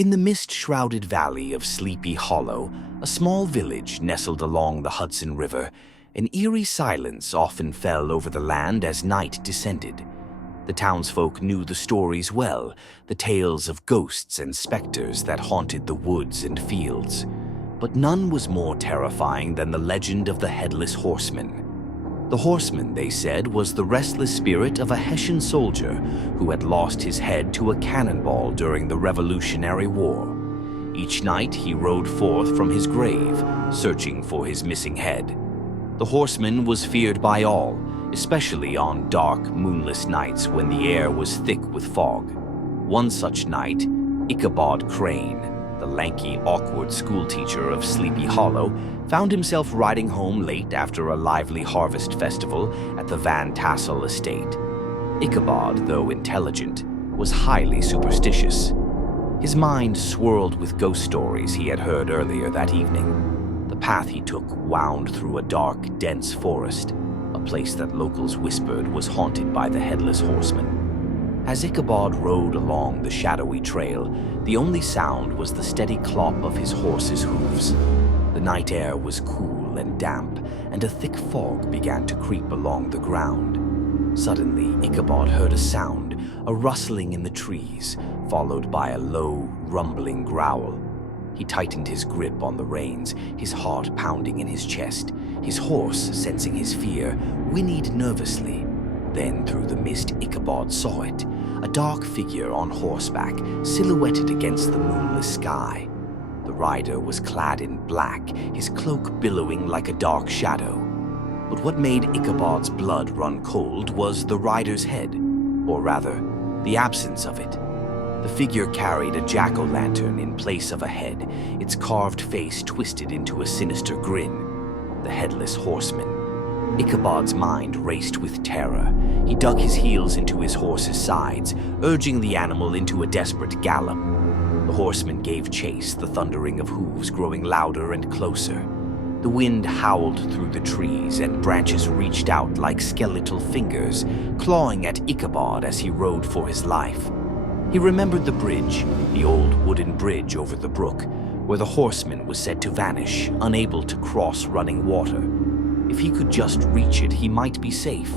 In the mist-shrouded valley of Sleepy Hollow, a small village nestled along the Hudson River, an eerie silence often fell over the land as night descended. The townsfolk knew the stories well, the tales of ghosts and specters that haunted the woods and fields. But none was more terrifying than the legend of the Headless Horseman. The Horseman, they said, was the restless spirit of a Hessian soldier who had lost his head to a cannonball during the Revolutionary War. Each night he rode forth from his grave, searching for his missing head. The Horseman was feared by all, especially on dark, moonless nights when the air was thick with fog. One such night, Ichabod Crane, the lanky, awkward schoolteacher of Sleepy Hollow, found himself riding home late after a lively harvest festival at the Van Tassel estate. Ichabod, though intelligent, was highly superstitious. His mind swirled with ghost stories he had heard earlier that evening. The path he took wound through a dark, dense forest, a place that locals whispered was haunted by the Headless Horseman. As Ichabod rode along the shadowy trail, the only sound was the steady clop of his horse's hooves. The night air was cool and damp, and a thick fog began to creep along the ground. Suddenly, Ichabod heard a sound, a rustling in the trees, followed by a low, rumbling growl. He tightened his grip on the reins, his heart pounding in his chest. His horse, sensing his fear, whinnied nervously. Then, through the mist, Ichabod saw it, a dark figure on horseback, silhouetted against the moonless sky. The rider was clad in black, his cloak billowing like a dark shadow. But what made Ichabod's blood run cold was the rider's head, or rather, the absence of it. The figure carried a jack-o'-lantern in place of a head, its carved face twisted into a sinister grin. The Headless Horseman. Ichabod's mind raced with terror. He dug his heels into his horse's sides, urging the animal into a desperate gallop. The horseman gave chase, the thundering of hooves growing louder and closer. The wind howled through the trees, and branches reached out like skeletal fingers, clawing at Ichabod as he rode for his life. He remembered the bridge, the old wooden bridge over the brook, where the horseman was said to vanish, unable to cross running water. If he could just reach it, he might be safe.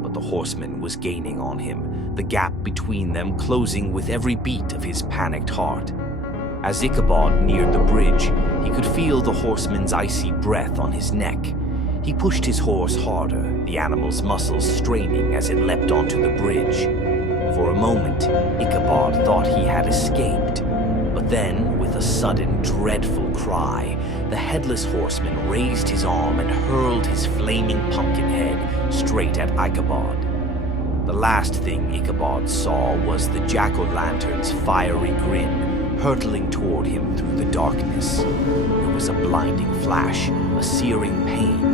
But the horseman was gaining on him, the gap between them closing with every beat of his panicked heart. As Ichabod neared the bridge, he could feel the horseman's icy breath on his neck. He pushed his horse harder, the animal's muscles straining as it leapt onto the bridge. For a moment, Ichabod thought he had escaped. But then, with a sudden, dreadful cry, the Headless Horseman raised his arm and hurled his flaming pumpkin head straight at Ichabod. The last thing Ichabod saw was the jack-o'-lantern's fiery grin hurtling toward him through the darkness. There was a blinding flash, a searing pain,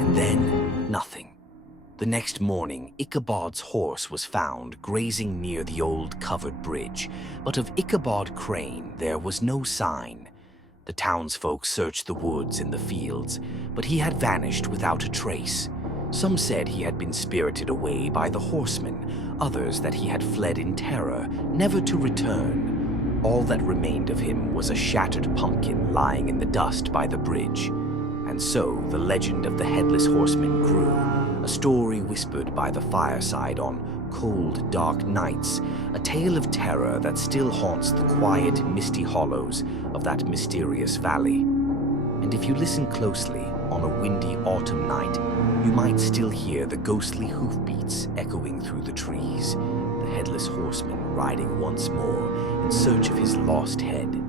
and then nothing. The next morning, Ichabod's horse was found grazing near the old covered bridge, but of Ichabod Crane there was no sign. The townsfolk searched the woods and the fields, but he had vanished without a trace. Some said he had been spirited away by the horseman, others that he had fled in terror, never to return. All that remained of him was a shattered pumpkin lying in the dust by the bridge. And so the legend of the Headless Horseman grew, a story whispered by the fireside on cold, dark nights, a tale of terror that still haunts the quiet, misty hollows of that mysterious valley. And if you listen closely, on a windy autumn night, you might still hear the ghostly hoofbeats echoing through the trees, the Headless Horseman riding once more in search of his lost head.